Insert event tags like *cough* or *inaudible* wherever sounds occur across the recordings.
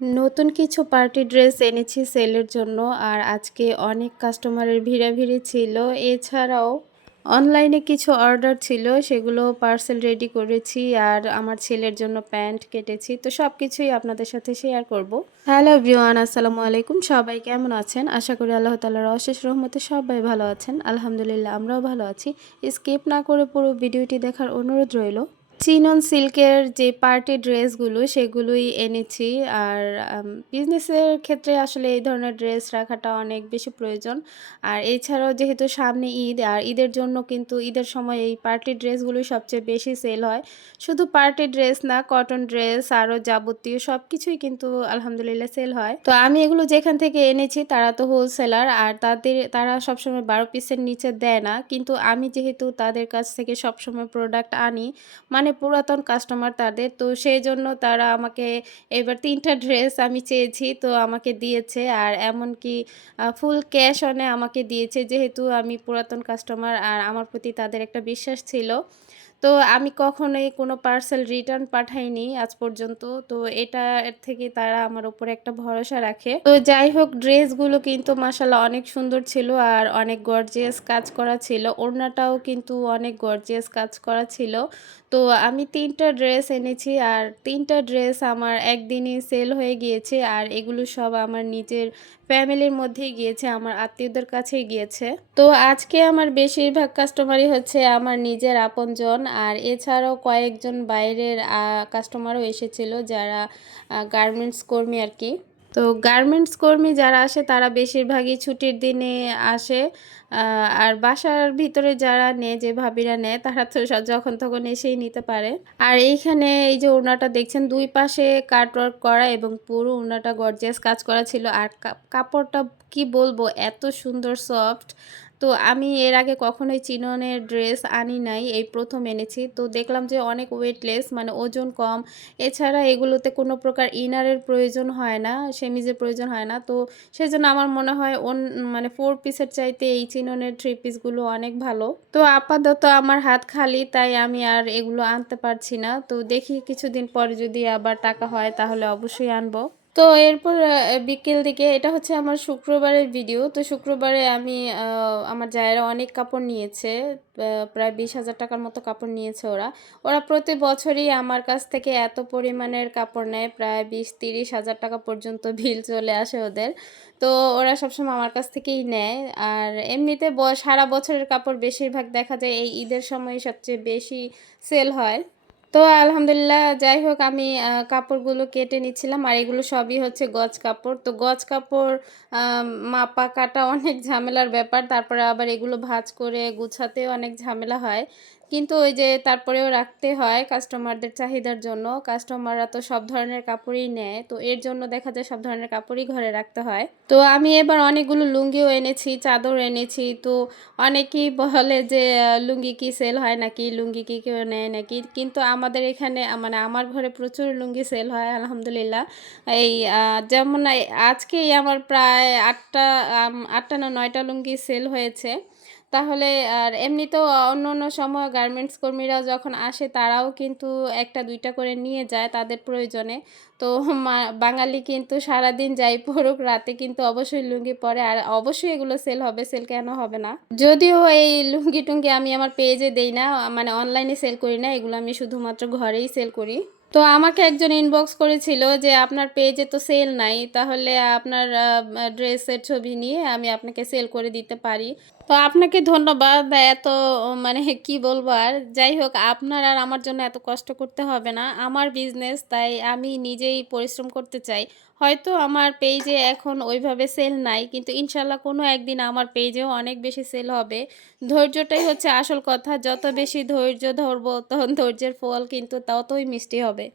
নতুন কিছু party dress এনেছি সেলের জন্য আর আজকে অনেক কাস্টমারের ভিড়াভিড়ি ছিল। এছাড়াও অনলাইনে কিছু অর্ডার ছিল, সেগুলো পার্সেল রেডি করেছি আর আমার ছেলের জন্য প্যান্ট কেটেছি। তো সব কিছুই আপনাদের সাথে শেয়ার করব। হ্যালো ভিওয়ান আসসালামু আলাইকুম। সবাই কেমন আছেন? আশা করি আল্লাহ তালার অশেষ রহমতে সবাই ভালো আছেন। আলহামদুলিল্লাহ, আমরাও ভালো আছি। স্কিপ না করে পুরো ভিডিওটি দেখার অনুরোধ রইল। চিনন সিল্কের যে পার্টি ড্রেসগুলো, সেগুলোই এনেছি। আর বিজনেসের ক্ষেত্রে আসলে এই ধরনের ড্রেস রাখাটা অনেক বেশি প্রয়োজন। আর এছাড়াও যেহেতু সামনে ঈদ, আর ঈদের জন্য কিন্তু ঈদের সময় এই পার্টি ড্রেসগুলোই সবচেয়ে বেশি সেল হয়। শুধু পার্টি ড্রেস না, কটন ড্রেস, আরও যাবতীয় সব কিছুই কিন্তু আলহামদুলিল্লাহ সেল হয়। তো আমি এগুলো যেখান থেকে এনেছি, তারা তো হোলসেলার আর তাদের, তারা সবসময় বারো পিসের নিচে দেয় না। কিন্তু আমি যেহেতু তাদের কাছ থেকে সবসময় প্রোডাক্ট আনি মানে পুরাতন কাস্টমার তাদের। তো সেই জন্য তারা আমাকে এবার তিনটা ড্রেস আমি চেয়েছি, তো আমাকে দিয়েছে। আর এমনকি ফুল ক্যাশ অনে আমাকে দিয়েছে, যেহেতু আমি পুরাতন কাস্টমার আর আমার প্রতি তাদের একটা বিশ্বাস ছিল। তো আমি কখনোই কোনো পার্সেল রিটার্ন পাঠাইনি আজ পর্যন্ত। তো এটা থেকে তারা আমার উপরে একটা ভরসা রাখে। তো যাই হোক ড্রেসগুলো কিন্তু মাসাল্লাহ অনেক সুন্দর ছিল আর অনেক গর্জিয়াস কাজ করা ছিল। ওড়নাটাও কিন্তু অনেক গর্জিয়াস কাজ করা ছিল। তো আমি তিনটা ড্রেস এনেছি আর তিনটা ড্রেস আমার একদিনই সেল হয়ে গিয়েছে আর এগুলো সব আমার নিজের ফ্যামিলির মধ্যেই গিয়েছে, আমার আত্মীয়দের কাছেই গিয়েছে। তো আজকে আমার বেশিরভাগ কাস্টমারই হচ্ছে আমার নিজের আপনজন আর এছাড়াও কয়েকজন বাইরের কাস্টমারও এসেছিল যারা গার্মেন্টস কর্মী আর কি। তো গার্মেন্টস কর্মী যারা আসে, তারা বেশিরভাগই ছুটির দিনে আসে। আর বাসার ভিতরে যারা নেয়, যে ভাবিরা নেয়, তারা তো যখন তখন এসেই নিতে পারে। আর এইখানে এই যে ওড়নাটা দেখছেন, দুই পাশে কাটওয়ার্ক করা এবং পুরো ওড়নাটা গর্জিয়াস কাজ করা ছিল। আর কাপড়টা কি বলব, এত সুন্দর, সফট। তো আমি এর আগে কখনোই চিননের ড্রেস আনি নাই, এই প্রথম এনেছি। তো দেখলাম যে অনেক ওয়েটলেস মানে ওজন কম। এছাড়া এগুলোতে কোনো প্রকার ইনারের প্রয়োজন হয় না, সেমিজের প্রয়োজন হয় না। তো সেজন্য আমার মনে হয় ওন মানে ফোর পিসের চাইতে এই চিননের থ্রি পিসগুলো অনেক ভালো। তো আপাতত আমার হাত খালি, তাই আমি আর এগুলো আনতে পারছি না। তো দেখি কিছুদিন পরে যদি আবার টাকা হয়, তাহলে অবশ্যই আনব। তো এরপর বিকেল দিকে, এটা হচ্ছে আমার শুক্রবারের ভিডিও তো শুক্রবারে আমি আমার জায়েরা অনেক কাপড় নিয়েছে প্রায় বিশ হাজার টাকার মতো কাপড় নিয়েছে ওরা। ওরা প্রতি বছরই আমার কাছ থেকে এত পরিমাণের কাপড় নেয়, প্রায় বিশ তিরিশ হাজার টাকা পর্যন্ত বিল চলে আসে ওদের। তো ওরা সবসময় আমার কাছ থেকেই নেয়। আর এমনিতে সারা বছরের কাপড় বেশিরভাগ দেখা যায় এই ঈদের সময় সবচেয়ে বেশি সেল হয়। তো আলহামদুলিল্লাহ, যাই হোক আমি কাপড়গুলো কেটে নিচ্ছিলাম আর এগুলো সবই হচ্ছে গজ কাপড়। তো গজ কাপড় মাপা কাটা অনেক ঝামেলার ব্যাপার, তারপরে আবার এগুলো ভাজ করে গুছাতেও অনেক ঝামেলা হয়। কিন্তু ওই যে তারপরেও রাখতে হয় কাস্টমারদের চাহিদার জন্য। কাস্টমাররা তো সব ধরনের কাপড়ই নেয়, তো এর জন্য দেখা যায় সব ধরনের কাপড়ই ঘরে রাখতে হয়। তো আমি এবার অনেকগুলো লুঙ্গিও এনেছি, চাদর এনেছি, তো অনেকেই বলে যে, লুঙ্গি কি সেল হয় নাকি? লুঙ্গি কি কেউ নেয় নাকি? কিন্তু আমাদের এখানে মানে আমার ঘরে প্রচুর লুঙ্গি সেল হয়, আলহামদুলিল্লাহ। এই যেমন আজকেই আমার প্রায় আটটা আটটা না নয়টা লুঙ্গি সেল হয়েছে। তাহলে আর এমনিতেও অন্য অন্য সময় গার্মেন্টস কর্মীরা যখন আসে, তারাও কিন্তু একটা, দুইটা করে নিয়ে যায় তাদের প্রয়োজনে। তো বাঙালি কিন্তু সারাদিন যাই পড়ুক, রাতে কিন্তু অবশ্যই লুঙ্গি পরে। আর অবশ্যই এগুলো সেল হবে সেল কেন হবে না? যদিও এই লুঙ্গি টুঙ্গি আমি আমার পেজে দেই না মানে অনলাইনে সেল করি না, এগুলো আমি শুধুমাত্র ঘরেই সেল করি। তো আমাকে একজন ইনবক্স করেছিল যে, আপনার পেজে তো সেল নাই, তাহলে আপনার ড্রেসের ছবি নিয়ে আমি আপনাকে সেল করে দিতে পারি। তো আপনাকে ধন্যবাদ এত মানে কি বলব আর? যাই হোক, আপনার আর আমার জন্য এত কষ্ট করতে হবে না। আমার বিজনেস তাই আমি নিজেই পরিশ্রম করতে চাই। হয়তো আমার পেজে এখন ওইভাবে সেল নাই, কিন্তু ইনশাল্লাহ কোনো একদিন আমার পেজেও অনেক বেশি সেল হবে। ধৈর্যটাই হচ্ছে আসল কথা। যত বেশি ধৈর্য ধরবো তখন ধৈর্যের ফল কিন্তু ততই মিষ্টি হবে।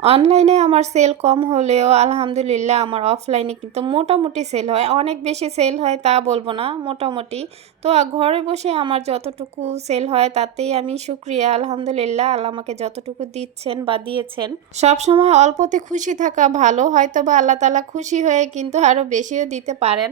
অনলাইনে আমার সেল কম হলেও আলহামদুলিল্লাহ আমার অফলাইনে কিন্তু মোটামুটি সেল হয়। অনেক বেশি সেল হয় তা বলব না, মোটামুটি। তো ঘরে বসে আমার যতটুকু সেল হয় তাতেই আমি সুক্রিয়া আলহামদুলিল্লাহ। আল্লাহ আমাকে যতটুকু দিচ্ছেন বা দিয়েছেন সব সময় অল্পতে খুশি থাকা ভালো। হয়তো বা আল্লাহ তালা খুশি হয়ে কিন্তু আরও বেশিও দিতে পারেন।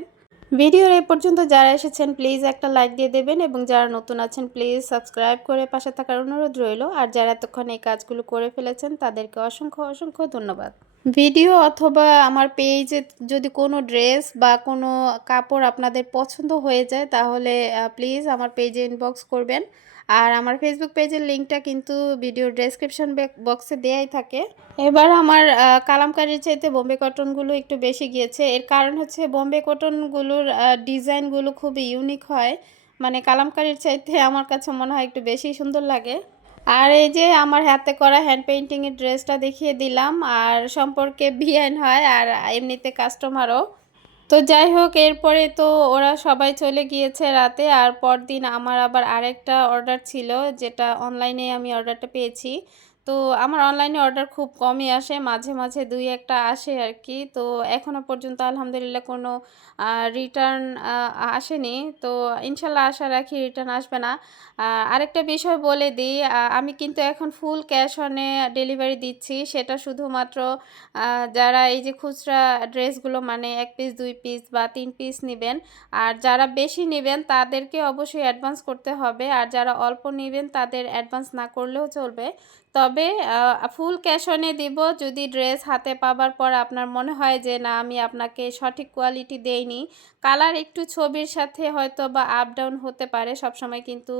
ভিডিওর এ পর্যন্ত যারা এসেছেন প্লিজ একটা লাইক দিয়ে দেবেন এবং যারা নতুন আছেন প্লিজ সাবস্ক্রাইব করে পাশে থাকার অনুরোধ রইল। আর যারা এতক্ষণ এই কাজগুলো করে ফেলেছেন, তাদেরকে অসংখ্য অসংখ্য ধন্যবাদ। ভিডিও অথবা আমার পেজে যদি কোনো ড্রেস বা কোনো কাপড় আপনাদের পছন্দ হয়ে যায়, তাহলে প্লিজ আমার পেজে ইনবক্স করবেন। আর আমার ফেসবুক পেজের লিঙ্কটা কিন্তু ভিডিও ডেসক্রিপশন বক্সে দেয়াই থাকে। এবার আমার কালামকারির চাইতে বোম্বে কটনগুলো একটু বেশি গিয়েছে। এর কারণ হচ্ছে বোম্বে কটনগুলোর ডিজাইনগুলো খুবই ইউনিক হয়। মানে কালামকারির চাইতে আমার কাছে মনে হয় একটু বেশি সুন্দর লাগে। আর এই যে আমার হাতে করা হ্যান্ড পেইন্টিংয়ের ড্রেসটা দেখিয়ে দিলাম। আর সম্পর্কে *laughs* বিয়ান হয় আর এমনিতে কাস্টমারও তো যাই হোক, এরপরে তো ওরা সবাই চলে গিয়েছে রাতে। আর পরদিন আমার আবার আরেকটা অর্ডার ছিল, যেটা অনলাইনে আমি অর্ডারটা পেয়েছি। তো আমার অনলাইনে অর্ডার খুব কমই আসে, মাঝে মাঝে দুই একটা আসে আর কি তো এখনও পর্যন্ত আলহামদুলিল্লাহ কোনো রিটার্ন আসেনি। তো ইনশাল্লাহ আশা রাখি রিটার্ন আসবে না। আরেকটা বিষয় বলে দিই আমি কিন্তু এখন ফুল ক্যাশ অনে ডেলিভারি দিচ্ছি। সেটা শুধুমাত্র যারা এই যে খুচরা ড্রেসগুলো মানে এক পিস দুই পিস বা তিন পিস নেবেন, আর যারা বেশি নেবেন তাদেরকে অবশ্যই অ্যাডভান্স করতে হবে। আর যারা অল্প নেবেন তাদের অ্যাডভান্স না করলেও চলবে। তবে ফুল ক্যাশ অনে দিব। যদি ড্রেস হাতে পাবার পর আপনার মনে হয় যে, না, আমি আপনাকে সঠিক কোয়ালিটি দেইনি। কালার একটু ছবির সাথে হয়তো বা আপ ডাউন হতে পারে। সবসময় কিন্তু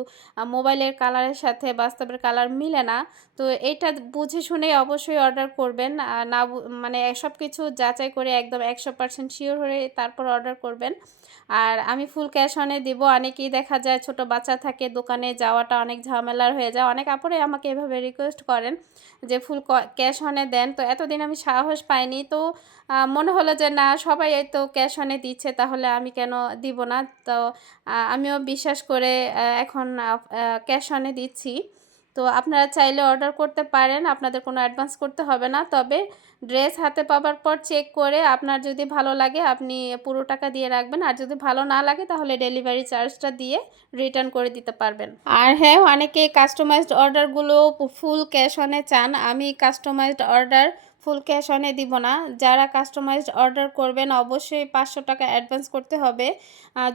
মোবাইলের কালারের সাথে বাস্তবের কালার মিলে না। তো এটা বুঝে শুনে অবশ্যই অর্ডার করবেন। না মানে সব কিছু যাচাই করে একদম একশো পার্সেন্ট শিওর হয়ে তারপর অর্ডার করবেন। আর আমি ফুল ক্যাশ অনে দিব। অনেকেই দেখা যায় ছোট বাচ্চা থাকে, দোকানে যাওয়াটা অনেক ঝামেলার হয়ে যায়। অনেক আপুরে আমাকে এভাবে রিকোয়েস্ট করেন যে ফুল ক্যাশ অনে দেন। তো এতদিন আমি সাহস পাইনি। তো মনে হলো যে না, সবাই তো ক্যাশ অনে দিচ্ছে, তাহলে আমি কেন দিব না? তো আমিও বিশ্বাস করে এখন ক্যাশ অনে দিচ্ছি। তো আপনারা চাইলে অর্ডার করতে পারেন। আপনাদের কোনো অ্যাডভান্স করতে হবে না। তবে ড্রেস হাতে পাবার পর চেক করে আপনার যদি ভালো লাগে আপনি পুরো টাকা দিয়ে রাখবেন। আর যদি ভালো না লাগে তাহলে ডেলিভারি চার্জটা দিয়ে রিটার্ন করে দিতে পারবেন। আর হ্যাঁ অনেকে কাস্টমাইজড অর্ডারগুলো ফুল ক্যাশ অনে চান। আমি কাস্টমাইজড অর্ডার ফুল ক্যাশ অনে দিব না। যারা কাস্টমাইজড অর্ডার করবেন, অবশ্যই পাঁচশো টাকা অ্যাডভান্স করতে হবে।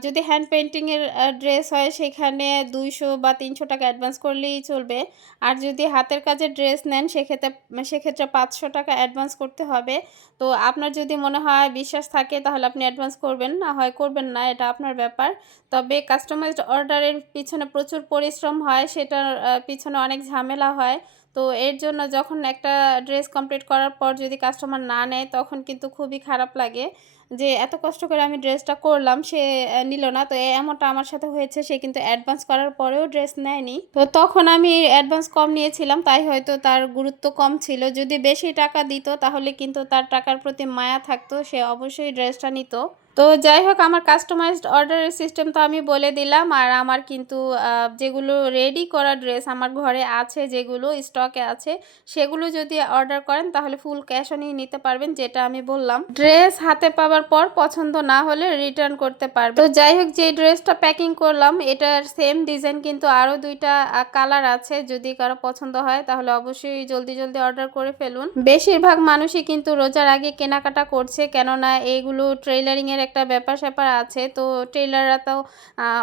যদি হ্যান্ড পেন্টিংয়ের ড্রেস হয়, সেখানে দুইশো বা তিনশো টাকা অ্যাডভান্স করলেই চলবে। আর যদি হাতের কাজের ড্রেস নেন, সেক্ষেত্রে সেক্ষেত্রে পাঁচশো টাকা অ্যাডভান্স করতে হবে। তো আপনার যদি মনে হয় বিশ্বাস থাকে, তাহলে আপনি অ্যাডভান্স করবেন, না হয় করবেন না, এটা আপনার ব্যাপার। তবে কাস্টমাইজড অর্ডারের পিছনে প্রচুর পরিশ্রম হয়, সেটার পিছনে অনেক ঝামেলা হয়। তো এর জন্য যখন একটা ড্রেস কমপ্লিট করার পর যদি কাস্টমার না নেয়, তখন কিন্তু খুবই খারাপ লাগে যে এত কষ্ট করে আমি ড্রেসটা করলাম, সে নিল না। তো এমনটা আমার সাথে হয়েছে, সে কিন্তু অ্যাডভান্স করার পরেও ড্রেস নেয়নি। তো তখন আমি অ্যাডভান্স কম নিয়েছিলাম, তাই হয়তো তার গুরুত্ব কম ছিল। যদি বেশি টাকা দিত, তাহলে কিন্তু তার টাকার প্রতি মায়া থাকতো, সে অবশ্যই ড্রেসটা নিত। তো যাই হোক, আমার কাস্টমাইজড অর্ডারের সিস্টেম তো আমি বলে দিলাম। আর আমার কিন্তু যেগুলো রেডি করা ড্রেস আমার ঘরে আছে, যেগুলো স্টকে আছে, সেগুলো যদি অর্ডার করেন, তাহলে ফুল ক্যাশ অনেই নিতে পারবেন, যেটা আমি বললাম। ড্রেস হাতে পাওয়ার পর পছন্দ না হলে রিটার্ন করতে পারবেন। তো যাই হোক, যে ড্রেসটা প্যাকিং করলাম, এটার সেম ডিজাইন কিন্তু আরও দুইটা কালার আছে। যদি কারও পছন্দ হয়, তাহলে অবশ্যই জলদি জলদি অর্ডার করে ফেলুন। বেশিরভাগ মানুষই কিন্তু রোজার আগে কেনাকাটা করছে, কেননা এইগুলো ট্রেলারিং এর একটা ব্যাপার স্যাপার আছে। তো ট্রেলাররা তো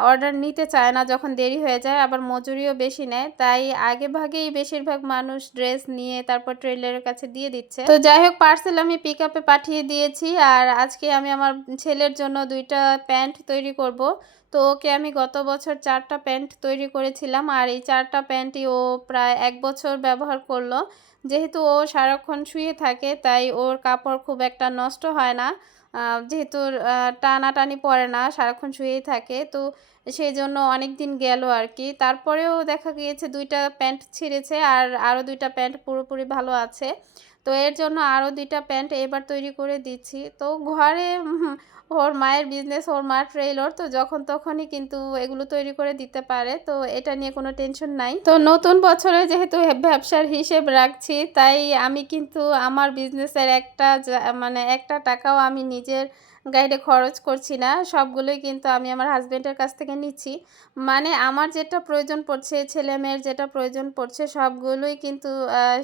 অর্ডার নিতে চায় না যখন দেরি হয়ে যায়, আবার মজুরিও বেশি নেয়। তাই আগে ভাগেই বেশিরভাগ মানুষ ড্রেস নিয়ে তারপর ট্রেলারের কাছে দিয়ে দিচ্ছে। তো যাই হোক পার্সেল আমি পিক আপে পাঠিয়ে দিয়েছি। আর আজকে আমি আমার ছেলের জন্য দুইটা প্যান্ট তৈরি করব। তো ওকে আমি গত বছর চারটা প্যান্ট তৈরি করেছিলাম। আর এই চারটা প্যান্টই ও প্রায় এক বছর ব্যবহার করল। যেহেতু ও সারাক্ষণ শুয়ে থাকে, তাই ওর কাপড় খুব একটা নষ্ট হয় না। যেহেতু টানাটানি পড়ে না, সারাক্ষণ শুয়েই থাকে, তো সেই জন্য অনেক দিন গেল আর কি তারপরেও দেখা গিয়েছে দুইটা প্যান্ট ছিঁড়েছে আর আরও দুইটা প্যান্ট পুরোপুরি ভালো আছে। তো এর জন্য আরও দুইটা প্যান্ট এবার তৈরি করে দিচ্ছি। তো ঘরে ওর মায়ের বিজনেস ওর মা ট্রেলর তো যখন তখনই কিন্তু এগুলো তৈরি করে দিতে পারে। তো এটা নিয়ে কোনো টেনশন নাই। তো নতুন বছরে যেহেতু ব্যবসার হিসেব রাখছি, তাই আমি কিন্তু আমার বিজনেসের একটা মানে একটা টাকাও আমি নিজের গাইডে খরচ করছি না, সবগুলোই কিন্তু আমি আমার হাজব্যান্ডের কাছ থেকে নিচ্ছি। মানে আমার যেটা প্রয়োজন পড়ছে, ছেলে মেয়ের যেটা প্রয়োজন পড়ছে, সবগুলোই কিন্তু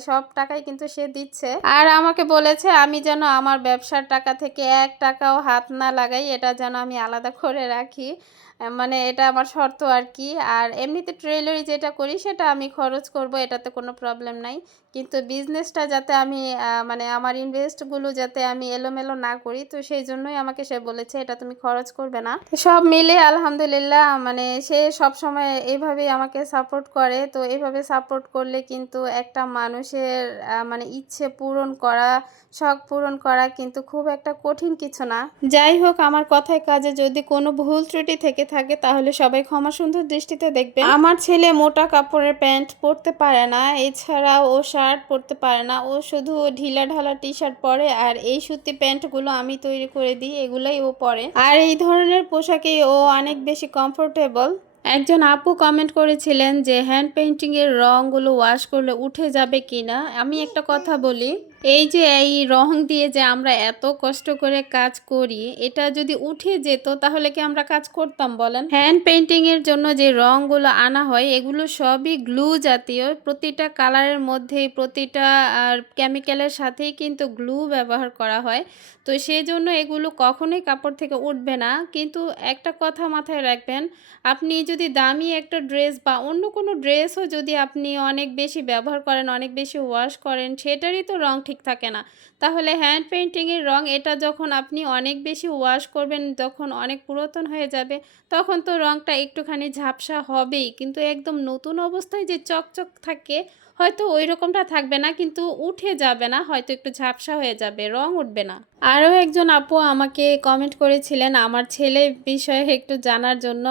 সব টাকাই কিন্তু সে দিচ্ছে। আর আমাকে বলেছে, আমি যেন আমার ব্যবসার টাকা থেকে এক টাকাও হাত না লাগাই, এটা যেন আমি আলাদা করে রাখি। মানে এটা আমার শর্ত আর কি আর এমনিতে ট্রেলারি যেটা করি, সেটা আমি খরচ করব, এটাতে কোনো প্রবলেম নাই। কিন্তু বিজনেসটা যাতে আমি মানে আমার ইনভেস্টগুলো যাতে আমি এলোমেলো না করি, তো সেই জন্যই আমাকে সে বলেছে, এটা তুমি খরচ করবে না। সব মিলে আলহামদুলিল্লাহ মানে সে সব সময় এইভাবেই আমাকে সাপোর্ট করে। তো এইভাবে সাপোর্ট করলে কিন্তু একটা মানুষের মানে ইচ্ছে পূরণ করা, শখ পূরণ করা কিন্তু খুব একটা কঠিন কিছু না। যাই হোক, আমার কথায় কাজে যদি কোনো ভুল ত্রুটি থেকে থাকে, তাহলে সবাই ক্ষমা সুন্দর দৃষ্টিতে দেখবে আমার ছেলে মোটা কাপড়ের প্যান্ট পরতে পারে না এছাড়া ও শার্ট পরতে পারে না, ও শুধু ঢিলা ঢালা টি শার্ট পরে, আর এই সুতি প্যান্টগুলো আমি তৈরি করে দিই, এগুলাই ও পরে। আর এই ধরনের পোশাকে ও অনেক বেশি কমফোর্টেবল একজন আপু কমেন্ট করেছিলেন যে হ্যান্ড পেইন্টিংয়ের রঙগুলো ওয়াশ করলে উঠে যাবে কি না আমি একটা কথা বলি। এই যে এই রং দিয়ে যে আমরা এত কষ্ট করে কাজ করি, এটা যদি উঠে যেত তাহলে কি আমরা কাজ করতাম বলেন? হ্যান্ড পেইন্টিং এর জন্য যে রংগুলো আনা হয়, এগুলো সবই গ্লু জাতীয়। প্রতিটা কালারের মধ্যে, প্রতিটা, আর কেমিক্যালের সাথেই কিন্তু গ্লু ব্যবহার করা হয়। তো সেই জন্য এগুলো কখনোই কাপড় থেকে উঠবে না। কিন্তু একটা কথা মাথায় রাখবেন, আপনি যদি দামি একটা ড্রেস বা অন্য কোনো ড্রেসও যদি আপনি অনেক বেশি ব্যবহার করেন, অনেক বেশি ওয়াশ করেন, সেটারই তো রং ঠিক থাকে না। তাহলে হ্যান্ড পেন্টিংয়ের রং এটা যখন আপনি অনেক বেশি ওয়াশ করবেন যখন অনেক পুরাতন হয়ে যাবে, তখন তো রংটা একটুখানি ঝাপসা হবেই। কিন্তু একদম নতুন অবস্থায় যে চকচক থাকে, হয়তো ওই রকমটা থাকবে না, কিন্তু উঠে যাবে না, হয়তো একটু ঝাপসা হয়ে যাবে, রং উঠবে না। আরও একজন আপু আমাকে কমেন্ট করেছিলেন, আমার ছেলে বিষয়ে একটু জানার জন্য।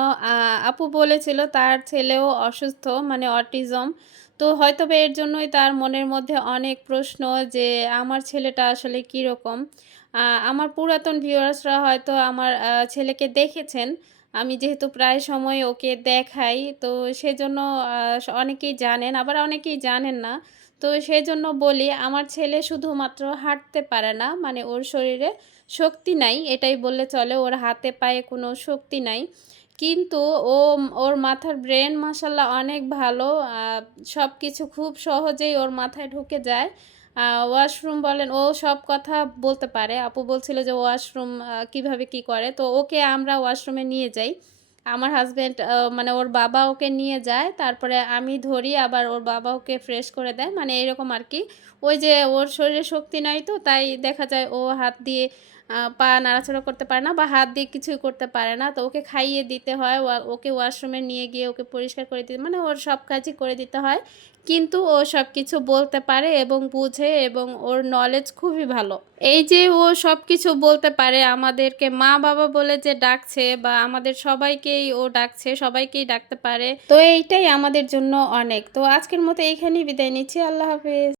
আপু বলেছিল, তার ছেলেও অসুস্থ মানে অটিজম। তো হয়তো এর জন্যই তার মনের মধ্যে অনেক প্রশ্ন যে, আমার ছেলেটা আসলে কীরকম আমার পুরাতন ভিউয়ার্সরা হয়তো আমার ছেলেকে দেখেছেন। আমি যেহেতু প্রায় সময় ওকে দেখাই, তো সেজন্য অনেকেই জানেন, আবার অনেকেই জানেন না। তো সেজন্য বলি, আমার ছেলে শুধুমাত্র হাঁটতে পারে না মানে ওর শরীরে শক্তি নাই। এটাই বললে চলে, ওর হাতে পায়ে কোনো শক্তি নাই। কিন্তু ও, ওর মাথার ব্রেন মাসাল্লাহ অনেক ভালো সব কিছু খুব সহজেই ওর মাথায় ঢুকে যায়। ওয়াশরুম বলেন, ও সব কথা বলতে পারে। আপু বলছিল যে ওয়াশরুম কীভাবে কি করে। তো ওকে আমরা ওয়াশরুমে নিয়ে যাই। আমার হাজব্যান্ড মানে ওর বাবা ওকে নিয়ে যায়। তারপরে আমি ধরি, আবার ওর বাবা ওকে ফ্রেশ করে দেয়। মানে এরকম আর কি। ওই যে ওর শরীরে শক্তি নাই তো, তাই দেখা যায় ও হাত দিয়ে পা নাড়াচাড়া করতে পারে না বা হাত দিয়ে কিছুই করতে পারে না। তো ওকে খাইয়ে দিতে হয় ওকে ওয়াশরুমে নিয়ে গিয়ে ওকে পরিষ্কার করে দিতে মানে ওর সব কাজই করে দিতে হয়। কিন্তু ও সব কিছু বলতে পারে এবং বুঝে এবং ওর নলেজ খুবই ভালো। এই যে ও সব কিছু বলতে পারে, আমাদেরকে মা বাবা বলে যে ডাকছে বা আমাদের সবাইকেই ও ডাকছে, সবাইকেই ডাকতে পারে। তো এইটাই আমাদের জন্য অনেক। তো আজকের মতো এইখানেই বিদায় নিচ্ছি। আল্লাহ হাফেজ।